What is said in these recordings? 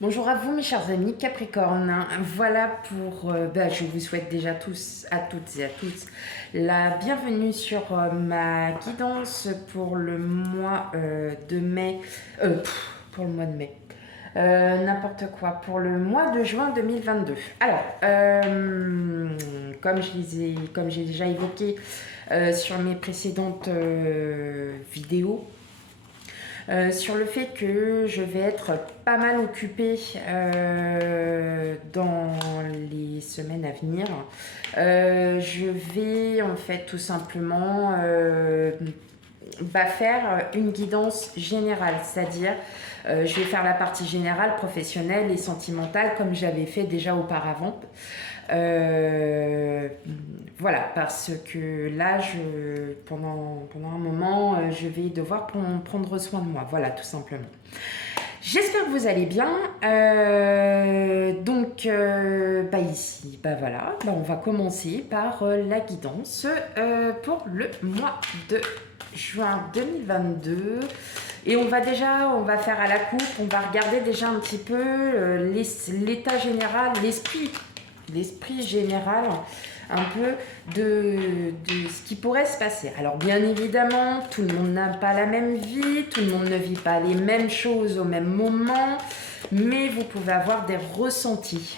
Bonjour à vous mes chers amis Capricorne, voilà pour, je vous souhaite déjà tous, à toutes et à tous, la bienvenue sur ma guidance pour le mois de mai, pour le mois de mai, n'importe quoi, pour le mois de juin 2022. Alors, comme j'ai déjà évoqué sur mes précédentes vidéos, sur le fait que je vais être pas mal occupée dans les semaines à venir. Je vais en fait tout simplement faire une guidance générale, c'est-à-dire je vais faire la partie générale, professionnelle et sentimentale comme j'avais fait déjà auparavant. Euh, voilà, parce que là, pendant un moment, je vais devoir prendre soin de moi. Voilà, tout simplement. J'espère que vous allez bien. Ici, voilà, on va commencer par la guidance pour le mois de juin 2022. Et on va faire à la coupe, on va regarder déjà un petit peu l'état général, l'esprit général un peu de ce qui pourrait se passer. Alors bien évidemment, tout le monde n'a pas la même vie, tout le monde ne vit pas les mêmes choses au même moment, mais vous pouvez avoir des ressentis.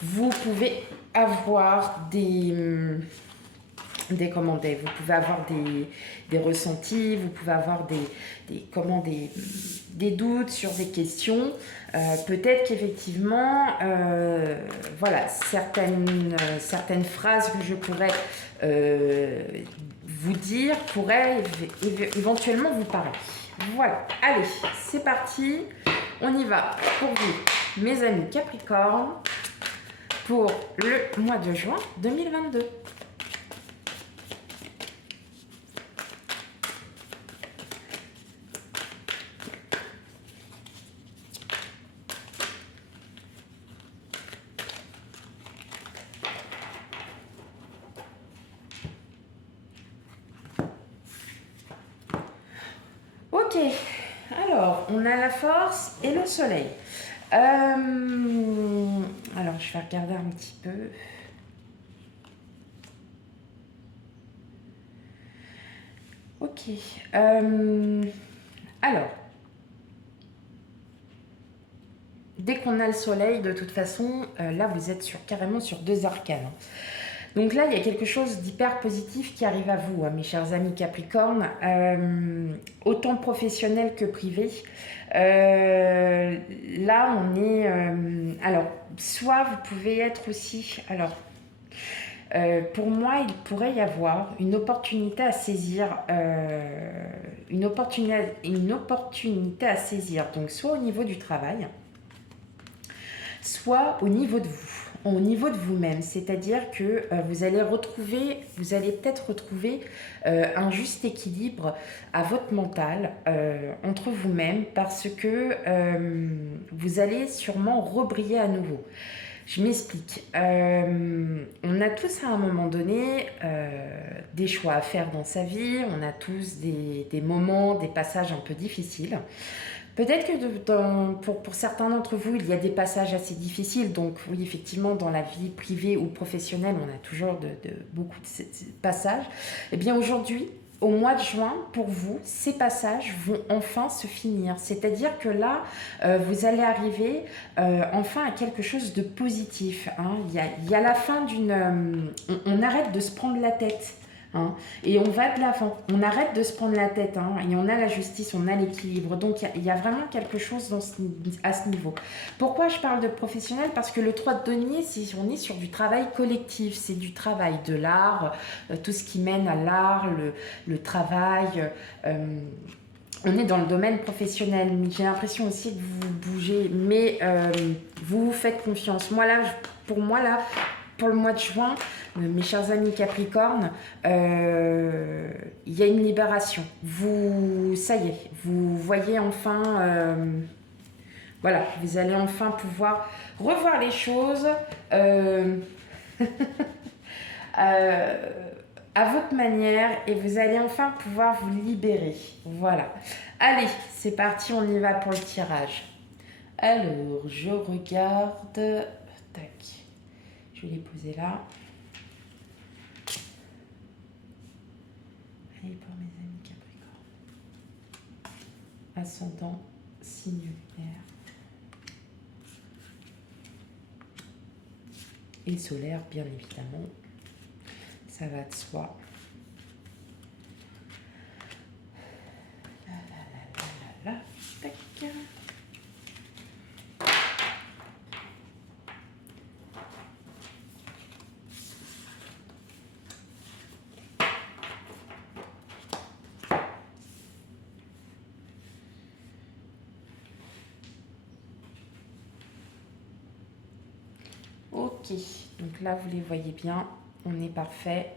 Vous pouvez avoir vous pouvez avoir des ressentis, vous pouvez avoir des doutes sur des questions. Peut-être qu'effectivement, certaines phrases que je pourrais vous dire pourraient éventuellement vous parler. Voilà, allez, c'est parti. On y va pour vous, mes amis Capricorne, pour le mois de juin 2022. Ok, alors on a la force et le soleil. Alors je vais regarder un petit peu. Ok. Alors, dès qu'on a le soleil, de toute façon, là vous êtes carrément sur deux arcanes. Donc là, il y a quelque chose d'hyper positif qui arrive à vous, hein, mes chers amis Capricorne, autant professionnel que privé. Là, on est... alors, soit vous pouvez être aussi... Alors, pour moi, il pourrait y avoir une opportunité à saisir, une opportunité à saisir, donc soit au niveau du travail, soit au niveau de vous, au niveau de vous-même. C'est-à-dire que vous allez peut-être retrouver un juste équilibre à votre mental entre vous-même parce que vous allez sûrement rebriller à nouveau. Je m'explique. On a tous à un moment donné des choix à faire dans sa vie, on a tous des moments, des passages un peu difficiles. Peut-être que pour certains d'entre vous, il y a des passages assez difficiles. Donc oui, effectivement, dans la vie privée ou professionnelle, on a toujours beaucoup de ces passages. Eh bien aujourd'hui, au mois de juin, pour vous, ces passages vont enfin se finir. C'est-à-dire que là, vous allez arriver enfin à quelque chose de positif. Hein. Il y a la fin on arrête de se prendre la tête. Hein, et on va de l'avant, on arrête de se prendre la tête, hein, et on a la justice, on a l'équilibre. Donc il y a vraiment quelque chose à ce niveau. Pourquoi je parle de professionnel? Parce que le 3 de denier, on est sur du travail collectif, c'est du travail de l'art, tout ce qui mène à l'art, le travail. On est dans le domaine professionnel, j'ai l'impression aussi que vous bougez, mais vous vous faites confiance. Pour moi là, pour le mois de juin, mes chers amis Capricorne, il y a une libération. Ça y est, vous voyez enfin, voilà, vous allez enfin pouvoir revoir les choses à votre manière et vous allez enfin pouvoir vous libérer. Voilà. Allez, c'est parti, on y va pour le tirage. Alors, je regarde. Tac. Je vais les poser là. Allez, pour mes amis Capricorne. Ascendant, signe lunaire. Et solaire, bien évidemment. Ça va de soi. Là, là, là, là, là, là. Tac. Ok, donc là vous les voyez bien, on est parfait,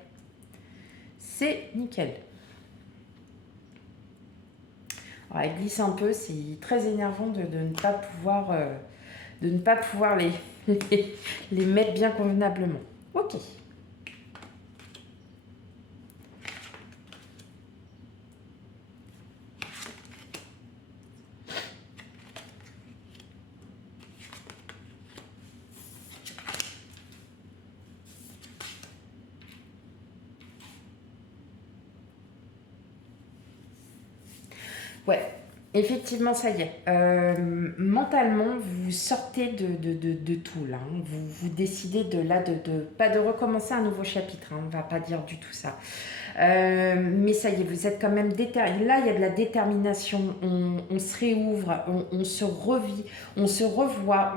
c'est nickel. Alors, elle glisse un peu, c'est très énervant de ne pas pouvoir les mettre bien convenablement. Ok. Ouais, effectivement, ça y est. Mentalement, vous sortez de tout là, hein. Vous décidez pas de recommencer un nouveau chapitre, hein. On ne va pas dire du tout ça. Mais ça y est, vous êtes quand même déterminé. Là, il y a de la détermination. On se réouvre, on se revit, on se revoit,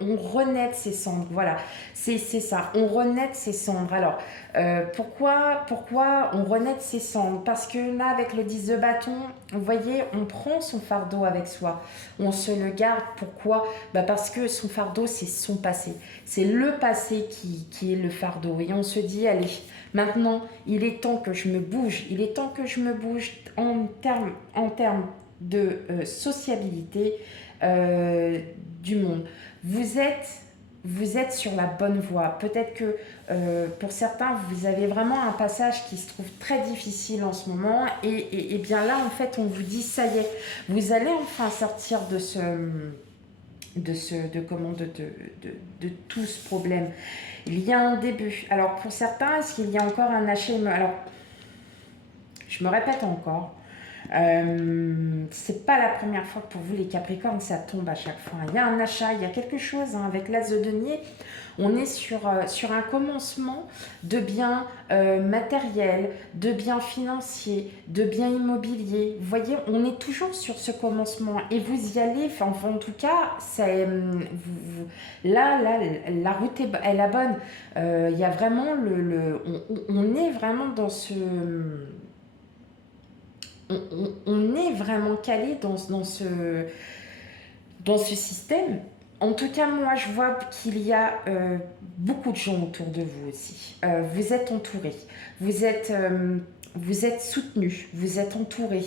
on renaît de ses cendres. Voilà, c'est ça. On renaît de ses cendres. Alors, pourquoi on renaît de ses cendres? Parce que là, avec le 10 de bâton, vous voyez, on prend son fardeau avec soi. On se le garde. Pourquoi? Parce que son fardeau, c'est son passé. C'est le passé qui est le fardeau. Et on se dit, allez, maintenant, il est temps que je me bouge. Il est temps que je me bouge en termes de sociabilité du monde. Vous êtes sur la bonne voie. Peut-être que pour certains, vous avez vraiment un passage qui se trouve très difficile en ce moment. Et bien là, en fait, on vous dit, ça y est, vous allez enfin sortir de tout ce problème. Il y a un début. Alors pour certains, est-ce qu'il y a encore un achat? Alors, je me répète encore, c'est pas la première fois que pour vous les Capricornes ça tombe à chaque fois. Il y a un achat, il y a quelque chose, hein, avec l'As de denier. On est sur un commencement de biens matériels, de biens financiers, de biens immobiliers. Vous voyez, on est toujours sur ce commencement et vous y allez. Enfin, en tout cas, là, la route est la bonne. Il y a vraiment on est vraiment dans ce... On est vraiment calé dans ce système. En tout cas, moi, je vois qu'il y a beaucoup de gens autour de vous aussi. Vous êtes entourés, vous êtes soutenus, vous êtes entourés.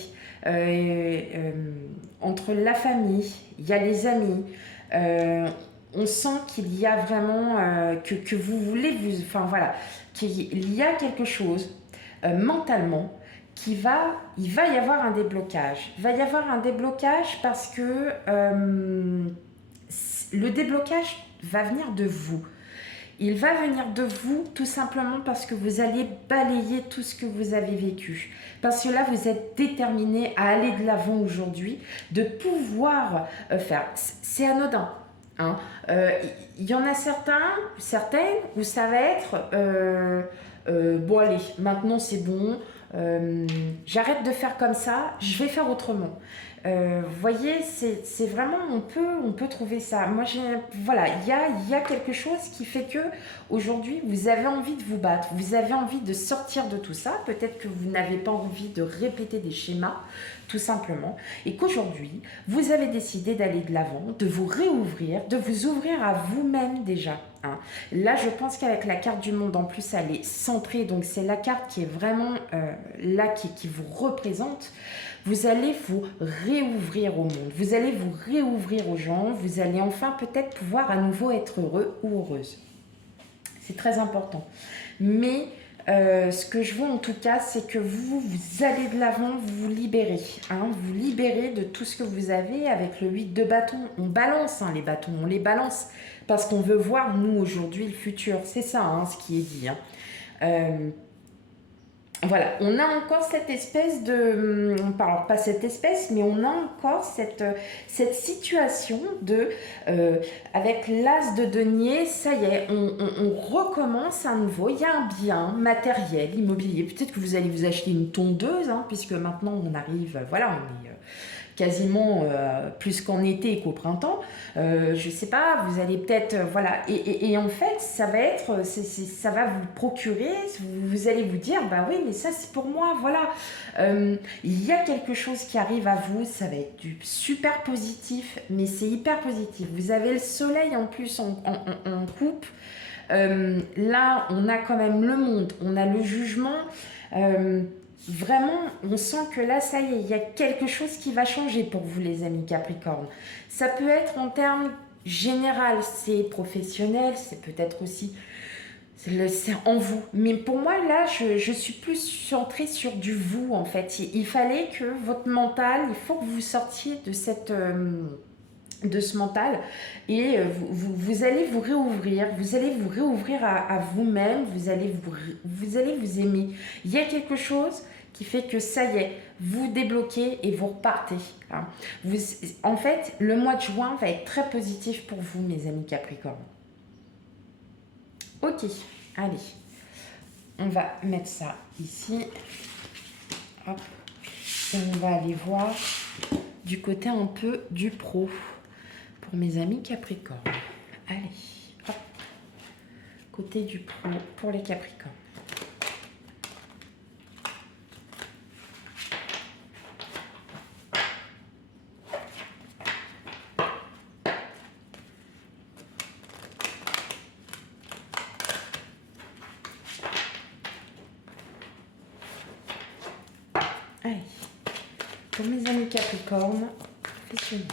Entre la famille, il y a les amis. On sent qu'il y a vraiment que vous voulez, enfin voilà, qu'il y a quelque chose mentalement il va y avoir un déblocage. Il va y avoir un déblocage parce que le déblocage va venir de vous. Il va venir de vous tout simplement parce que vous allez balayer tout ce que vous avez vécu. Parce que là, vous êtes déterminé à aller de l'avant aujourd'hui, de pouvoir faire. C'est anodin. Hein. Y en a certaines où ça va être bon allez, maintenant c'est bon, j'arrête de faire comme ça, je vais faire autrement. Vous voyez, c'est vraiment, on peut trouver ça. Moi, voilà, il y a quelque chose qui fait que aujourd'hui, vous avez envie de vous battre, vous avez envie de sortir de tout ça. Peut-être que vous n'avez pas envie de répéter des schémas, tout simplement, et qu'aujourd'hui, vous avez décidé d'aller de l'avant, de vous réouvrir, de vous ouvrir à vous-même déjà. Hein. Là, je pense qu'avec la carte du monde, en plus, elle est centrée, donc c'est la carte qui est vraiment là, qui vous représente. Vous allez vous réouvrir au monde, vous allez vous réouvrir aux gens, vous allez enfin peut-être pouvoir à nouveau être heureux ou heureuse. C'est très important. Mais Ce que je vois en tout cas, c'est que vous allez de l'avant, vous vous libérez. Hein, vous libérez de tout ce que vous avez avec le 8 de bâton. On balance les bâtons, on les balance parce qu'on veut voir, nous, aujourd'hui, le futur. C'est ça, ce qui est dit. Voilà, on a encore cette espèce de... Alors, pas cette espèce, mais on a encore cette situation de... avec l'as de denier, ça y est, on recommence à nouveau. Il y a un bien matériel, immobilier. Peut-être que vous allez vous acheter une tondeuse, puisque maintenant on arrive... Voilà, on est... quasiment plus qu'en été et qu'au printemps. Je sais pas, vous allez peut-être... voilà. Et en fait, ça va être... ça va vous procurer... Vous allez vous dire, bah oui, mais ça, c'est pour moi, voilà. Il y a quelque chose qui arrive à vous, ça va être du super positif, mais c'est hyper positif. Vous avez le soleil en plus en coupe. Là, on a quand même le monde, on a le jugement. Vraiment, on sent que là, ça y est, il y a quelque chose qui va changer pour vous, les amis Capricorne. Ça peut être en termes général, c'est professionnel, c'est peut-être aussi c'est en vous. Mais pour moi, là, je suis plus centrée sur du vous, en fait. Il fallait que votre mental, il faut que vous sortiez de de ce mental et vous allez vous réouvrir, à vous-même, vous allez vous aimer. Il y a quelque chose qui fait que ça y est, vous débloquez et vous repartez. En fait, le mois de juin va être très positif pour vous, mes amis Capricorne. Ok, allez, on va mettre ça ici. Hop. Et on va aller voir du côté un peu du pro pour mes amis Capricorne. Allez, hop. Côté du pro pour les Capricornes. Allez, pour mes amis Capricorne, professionnels.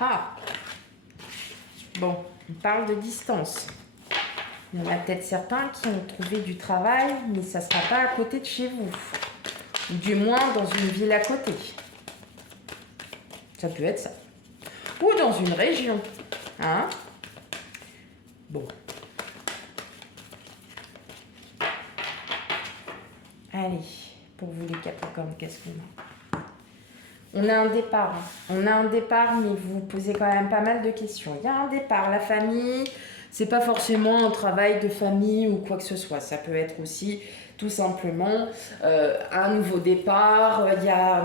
Ah, bon, on parle de distance. Il y en a peut-être certains qui ont trouvé du travail, mais ça ne sera pas à côté de chez vous. Ou du moins dans une ville à côté. Ça peut être ça. Ou dans une région. Bon. Allez, pour vous les Capricornes, qu'est-ce qu'on a? On a un départ. On a un départ, mais vous vous posez quand même pas mal de questions. Il y a un départ, la famille... C'est pas forcément un travail de famille ou quoi que ce soit. Ça peut être aussi tout simplement un nouveau départ. Il y a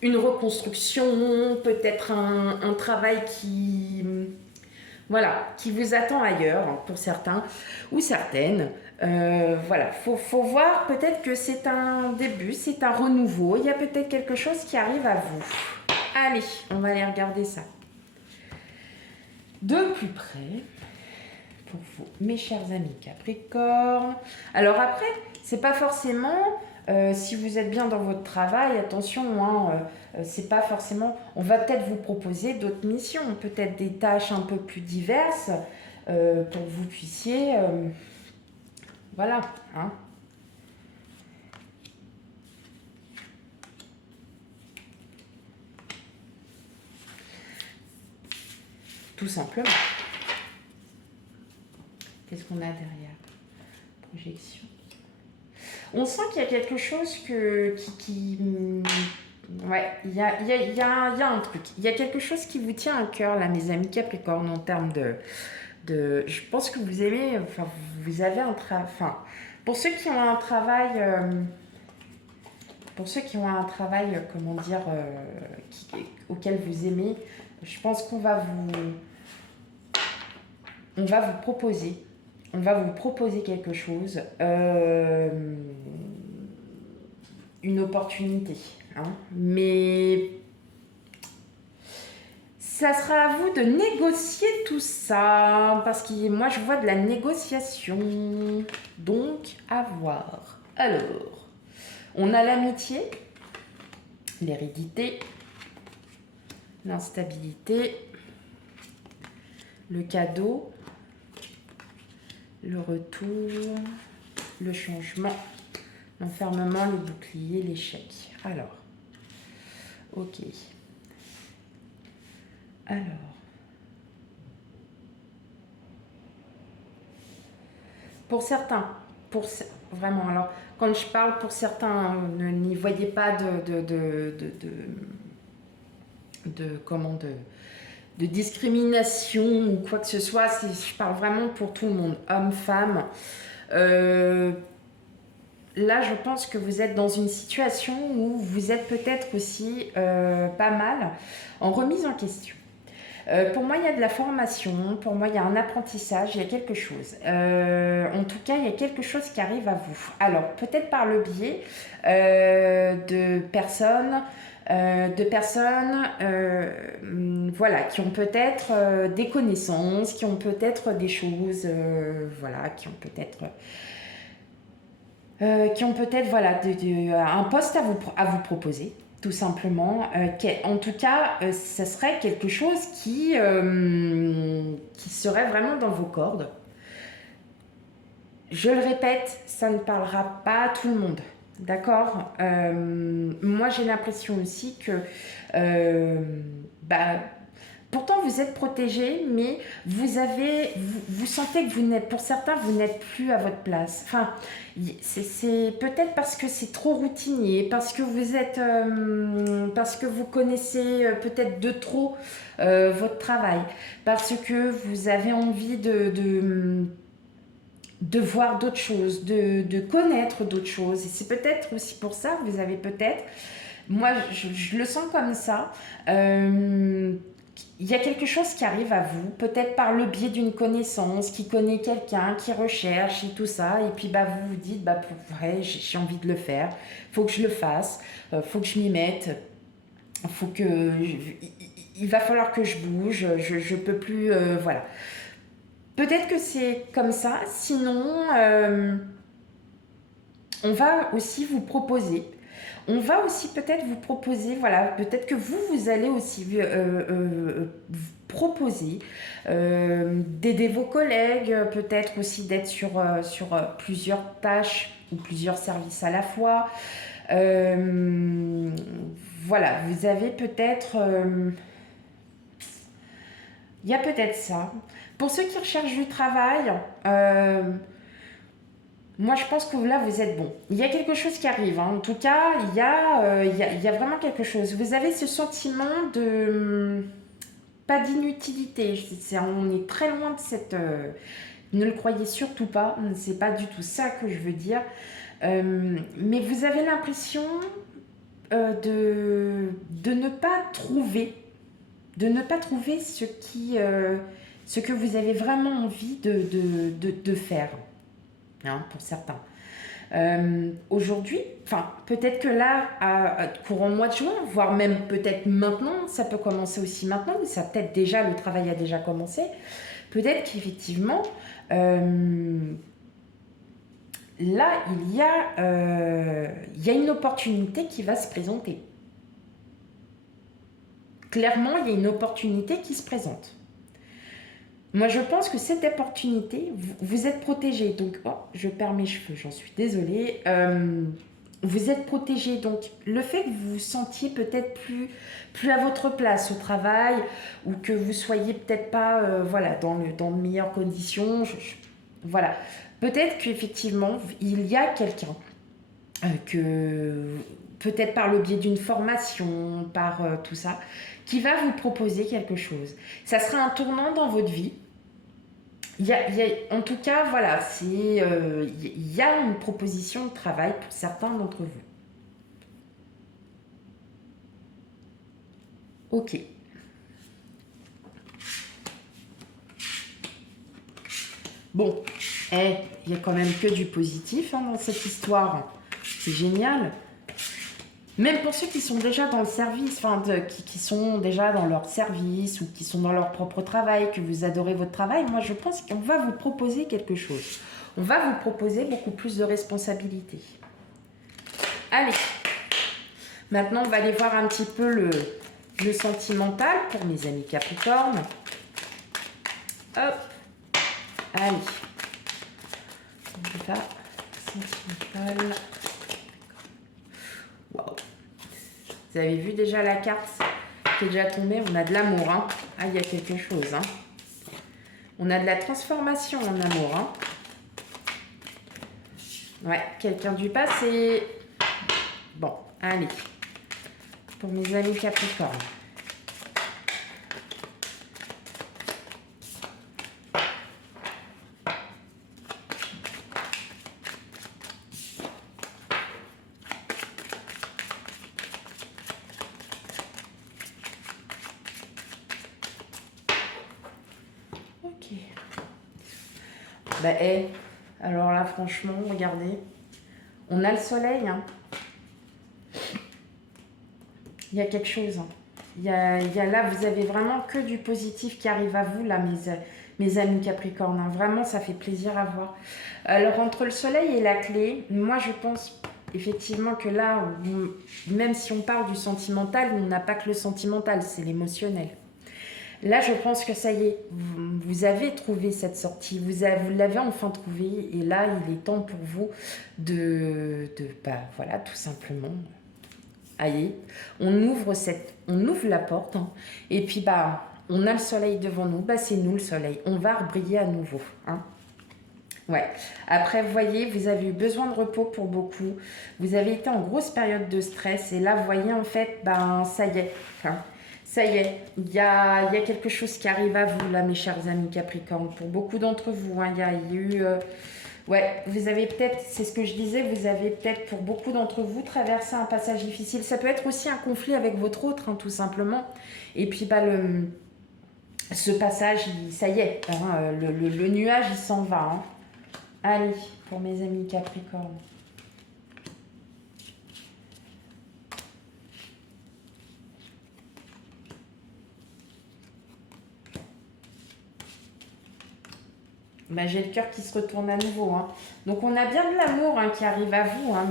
une reconstruction, peut-être un travail qui vous attend ailleurs pour certains ou certaines. Voilà, faut voir peut-être que c'est un début, c'est un renouveau. Il y a peut-être quelque chose qui arrive à vous. Allez, on va aller regarder ça de plus près. Pour vous, mes chers amis Capricorne. Alors après, c'est pas forcément si vous êtes bien dans votre travail, attention, c'est pas forcément. On va peut-être vous proposer d'autres missions, peut-être des tâches un peu plus diverses pour que vous puissiez, voilà, tout simplement. Qu'est-ce qu'on a derrière? Projection. On sent qu'il y a quelque chose ouais, il y a un truc. Il y a quelque chose qui vous tient à cœur, là, mes amis Capricorne, en termes je pense que vous aimez... Enfin, vous avez un travail... Enfin, pour ceux qui ont un travail... comment dire, auquel vous aimez, je pense qu'on va vous proposer... On va vous proposer quelque chose, une opportunité. Mais Ça sera à vous de négocier tout ça, parce que moi je vois de la négociation, donc à voir. Alors, on a l'amitié, l'hérédité, l'instabilité, le cadeau, le retour, le changement, l'enfermement, le bouclier, l'échec. Alors, ok. Alors, pour certains, vraiment, alors, quand je parle pour certains, n'y voyez pas comment de discrimination ou quoi que ce soit. Je parle vraiment pour tout le monde, homme, femme. Là, je pense que vous êtes dans une situation où vous êtes peut-être aussi pas mal en remise en question. Pour moi, il y a de la formation, pour moi, il y a un apprentissage, il y a quelque chose. En tout cas, il y a quelque chose qui arrive à vous. Alors, peut-être par le biais de personnes, voilà, qui ont peut-être des connaissances, qui ont peut-être des choses, voilà, qui ont peut-être voilà, un poste à vous proposer, tout simplement. En tout cas, ça serait quelque chose qui serait vraiment dans vos cordes. Je le répète, ça ne parlera pas à tout le monde. D'accord. Moi, j'ai l'impression aussi que pourtant, vous êtes protégé, mais vous sentez que pour certains, vous n'êtes plus à votre place. Enfin, c'est peut-être parce que c'est trop routinier, parce que parce que vous connaissez peut-être de trop votre travail, parce que vous avez envie de voir d'autres choses, de connaître d'autres choses. Et c'est peut-être aussi pour ça que vous avez peut-être, moi je le sens comme ça, il y a quelque chose qui arrive à vous, peut-être par le biais d'une connaissance, qui connaît quelqu'un, qui recherche et tout ça, et puis vous vous dites, pour vrai, j'ai envie de le faire, faut que je le fasse, faut que je m'y mette, il va falloir que je bouge, je peux plus, voilà. Peut-être que c'est comme ça, sinon, on va aussi vous proposer. On va aussi peut-être vous proposer, voilà, peut-être que vous allez aussi proposer d'aider vos collègues, peut-être aussi d'être sur plusieurs tâches ou plusieurs services à la fois. Voilà, vous avez peut-être... il y a peut-être ça. Pour ceux qui recherchent du travail... moi, je pense que là, vous êtes bon. Il y a quelque chose qui arrive. Hein. En tout cas, il y a vraiment quelque chose. Vous avez ce sentiment de... pas d'inutilité. On est très loin de cette... ne le croyez surtout pas. C'est pas du tout ça que je veux dire. Mais vous avez l'impression de ne pas trouver... de ne pas trouver ce que vous avez vraiment envie de faire. Hein, pour certains. Aujourd'hui, peut-être que là, courant mois de juin, voire même peut-être maintenant, ça peut commencer aussi maintenant, ou ça peut-être déjà, le travail a déjà commencé, peut-être qu'effectivement, là, il y a une opportunité qui va se présenter. Clairement, il y a une opportunité qui se présente. Moi, je pense que cette opportunité, vous êtes protégé. Donc, je perds mes cheveux, j'en suis désolée. Vous êtes protégé. Donc, le fait que vous vous sentiez peut-être plus à votre place au travail ou que vous soyez peut-être pas voilà, dans de meilleures conditions, voilà. Peut-être qu'effectivement, il y a quelqu'un que peut-être par le biais d'une formation, par tout ça, qui va vous proposer quelque chose. Ça sera un tournant dans votre vie. En tout cas, voilà, il y a une proposition de travail pour certains d'entre vous. Ok. Bon, il y a quand même que du positif dans cette histoire. C'est génial. Même pour ceux qui sont déjà dans le service, enfin, qui sont déjà dans leur service ou qui sont dans leur propre travail, que vous adorez votre travail, moi je pense qu'on va vous proposer quelque chose. On va vous proposer beaucoup plus de responsabilités. Allez, maintenant on va aller voir un petit peu le sentimental pour mes amis Capricorne. Hop, allez, on va sentimental. Waouh. Vous avez vu déjà la carte qui est déjà tombée? On a de l'amour, hein. Ah, il y a quelque chose, hein. On a de la transformation en amour, hein. Ouais, quelqu'un du passé. Bon, allez. Pour mes amis Capricorne. Ok. Bah, alors là, franchement, regardez. On a le soleil, hein. Il y a quelque chose, hein. Il y a là, vous avez vraiment que du positif qui arrive à vous, là, mes amis Capricorne, hein. Vraiment, ça fait plaisir à voir. Alors, entre le soleil et la clé, moi, je pense effectivement que là, même si on parle du sentimental, on n'a pas que le sentimental, c'est l'émotionnel. Là, je pense que ça y est, vous avez trouvé cette sortie, vous l'avez enfin trouvé, et là, il est temps pour vous bah, voilà, tout simplement. Allez, on ouvre la porte, hein, et puis bah, on a le soleil devant nous, bah c'est nous le soleil, on va briller à nouveau, hein. Ouais. Après, vous voyez, vous avez eu besoin de repos pour beaucoup, vous avez été en grosse période de stress, et là, vous voyez, en fait, ben, ça y est, hein. Ça y est, il y a quelque chose qui arrive à vous, là, mes chers amis Capricorne. Pour beaucoup d'entre vous, hein, il y a eu... ouais, vous avez peut-être, c'est ce que je disais, vous avez peut-être, pour beaucoup d'entre vous, traversé un passage difficile. Ça peut être aussi un conflit avec votre autre, hein, tout simplement. Et puis, bah, ce passage, ça y est, hein, le nuage, il s'en va, hein. Allez, pour mes amis Capricorne. Bah, j'ai le cœur qui se retourne à nouveau, hein. Donc on a bien de l'amour, hein, qui arrive à vous, hein,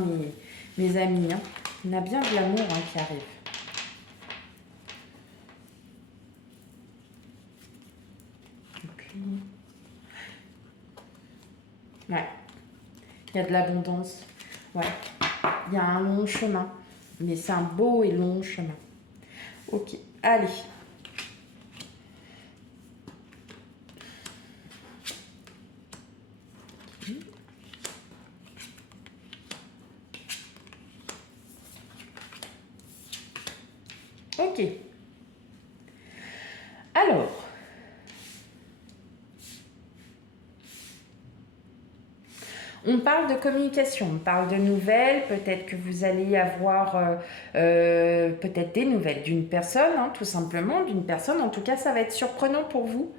mes amis, hein. On a bien de l'amour, hein, qui arrive. Ouais. Il y a de l'abondance. Ouais. Il y a un long chemin. Mais c'est un beau et long chemin. Ok. Allez. Ok. Alors. On parle de communication, on parle de nouvelles, peut-être que vous allez avoir peut-être des nouvelles d'une personne, hein, tout simplement, d'une personne. En tout cas, ça va être surprenant pour vous.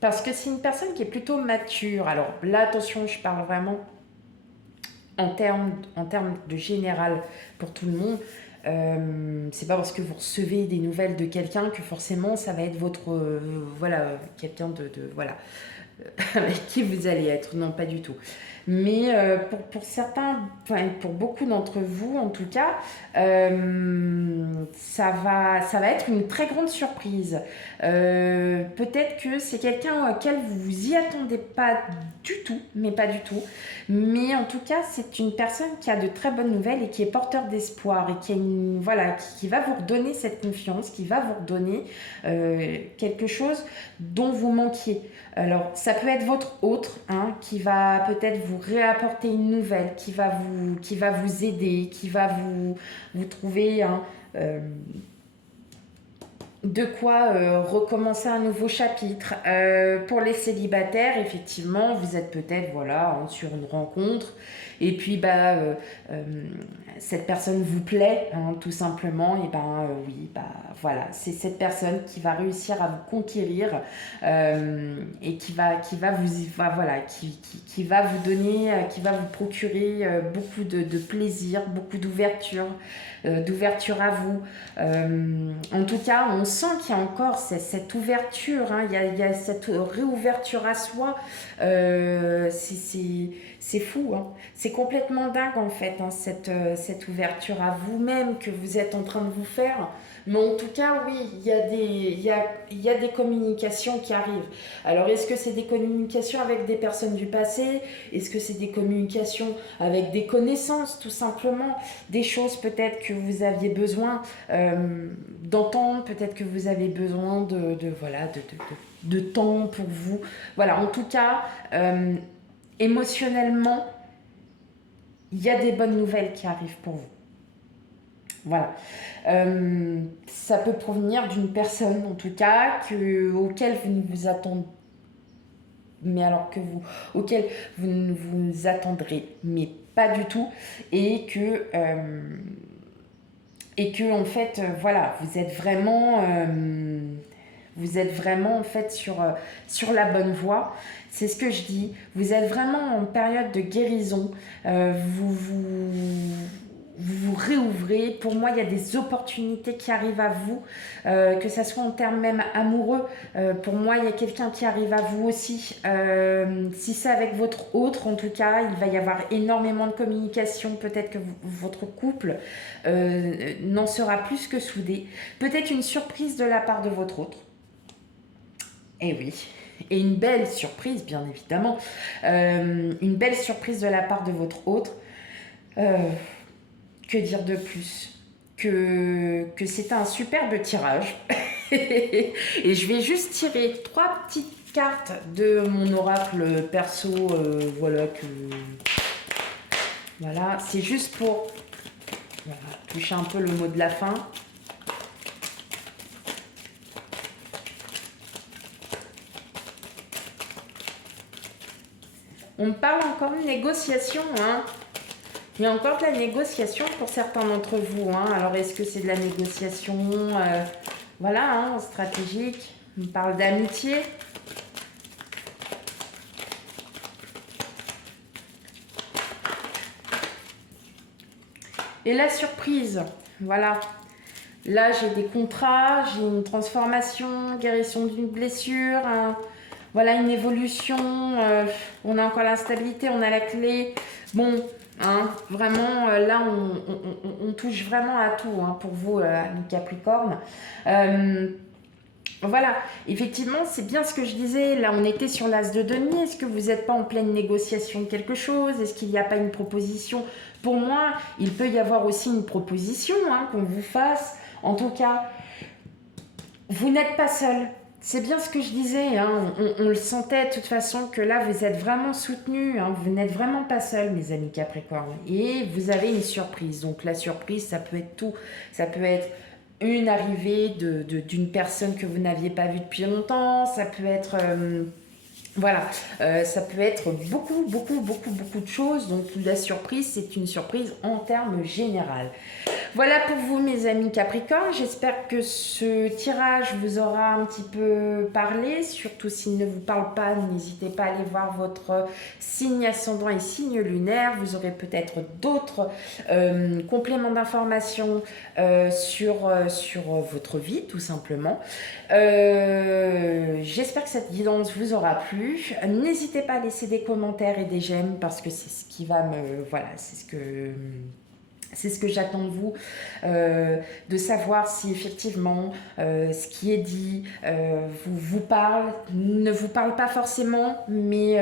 Parce que c'est une personne qui est plutôt mature. Alors là, attention, je parle vraiment en termes de général pour tout le monde. C'est pas parce que vous recevez des nouvelles de quelqu'un que forcément ça va être votre voilà, quelqu'un de voilà, avec qui vous allez être. Non, pas du tout. Mais pour certains, enfin, pour beaucoup d'entre vous en tout cas, ça va être une très grande surprise. Peut-être que c'est quelqu'un auquel vous vous y attendez pas du tout, mais pas du tout. Mais en tout cas, c'est une personne qui a de très bonnes nouvelles et qui est porteur d'espoir et voilà, qui va vous redonner cette confiance, qui va vous redonner quelque chose dont vous manquiez. Alors, ça peut être votre autre, hein, qui va peut-être vous réapporter une nouvelle, qui va vous aider, qui va vous trouver, hein, de quoi recommencer un nouveau chapitre. Pour les célibataires, effectivement, vous êtes peut-être voilà, sur une rencontre et puis euh, cette personne vous plaît, hein, tout simplement, et oui, voilà, c'est cette personne qui va réussir à vous conquérir et qui va vous donner, qui va vous procurer beaucoup de plaisir, beaucoup d'ouverture à vous. En tout cas, on sent qu'il y a encore cette ouverture, hein, il y a cette réouverture à soi. C'est fou, hein. C'est complètement dingue en fait, hein, cette ouverture à vous-même que vous êtes en train de vous faire. Mais en tout cas, oui, il y a des communications qui arrivent. Alors, est-ce que c'est des communications avec des personnes du passé? Est-ce que c'est des communications avec des connaissances, tout simplement? Des choses peut-être que vous aviez besoin d'entendre, peut-être que vous avez besoin de temps pour vous. Voilà, en tout cas, émotionnellement, il y a des bonnes nouvelles qui arrivent pour vous. Voilà. Ça peut provenir d'une personne, en tout cas, auquel vous ne vous attendez, mais alors que vous, auquel vous ne vous attendrez, mais pas du tout, et que en fait, voilà, vous êtes vraiment en fait sur la bonne voie. C'est ce que je dis. Vous êtes vraiment en période de guérison. Vous vous réouvrez. Pour moi, il y a des opportunités qui arrivent à vous, que ça soit en termes même amoureux. Pour moi, il y a quelqu'un qui arrive à vous aussi. Si c'est avec votre autre, en tout cas, il va y avoir énormément de communication. Peut-être que votre couple n'en sera plus que soudé. Peut-être une surprise de la part de votre autre. Eh oui, et une belle surprise, bien évidemment. Une belle surprise de la part de votre autre. Que dire de plus que c'était un superbe tirage. Et je vais juste tirer 3 petites cartes de mon oracle perso. Voilà, c'est juste pour toucher un peu le mot de la fin. On me parle encore de négociation, hein. Il y a encore de la négociation pour certains d'entre vous, hein. Alors, est-ce que c'est de la négociation stratégique? On me parle d'amitié. Et la surprise, voilà. Là, j'ai des contrats, j'ai une transformation, guérison d'une blessure, voilà, une évolution. On a encore l'instabilité, on a la clé. Bon, hein, vraiment, là, on touche vraiment à tout, hein, pour vous, les Capricornes. Voilà, effectivement, c'est bien ce que je disais. Là, on était sur l'as de denier. Est-ce que vous n'êtes pas en pleine négociation de quelque chose? Est-ce qu'il n'y a pas une proposition? Pour moi, il peut y avoir aussi une proposition, hein, qu'on vous fasse. En tout cas, vous n'êtes pas seul. C'est bien ce que je disais, hein. On le sentait de toute façon que là, vous êtes vraiment soutenus, hein. Vous n'êtes vraiment pas seuls, mes amis Capricorne. Et vous avez une surprise. Donc la surprise, ça peut être tout. Ça peut être une arrivée d'une personne que vous n'aviez pas vue depuis longtemps. Ça peut être... ça peut être beaucoup de choses. Donc la surprise, c'est une surprise en termes généraux. Voilà pour vous, mes amis Capricorne. J'espère que ce tirage vous aura un petit peu parlé. Surtout s'il ne vous parle pas, n'hésitez pas à aller voir votre signe ascendant et signe lunaire. Vous aurez peut-être d'autres compléments d'informations sur votre vie, tout simplement. J'espère que cette guidance vous aura plu. N'hésitez pas à laisser des commentaires et des j'aime parce que c'est ce qui va me... Voilà, c'est ce que j'attends de vous, de savoir si effectivement ce qui est dit vous parle, ne vous parle pas forcément, mais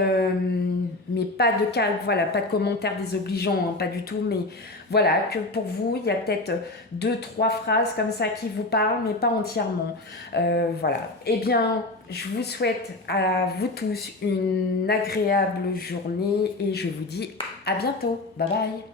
pas de cas, voilà, pas de commentaires désobligeants, hein, pas du tout, mais voilà, que pour vous, il y a peut-être 2-3 phrases comme ça qui vous parlent, mais pas entièrement. Voilà. Eh bien, je vous souhaite à vous tous une agréable journée et je vous dis à bientôt. Bye bye.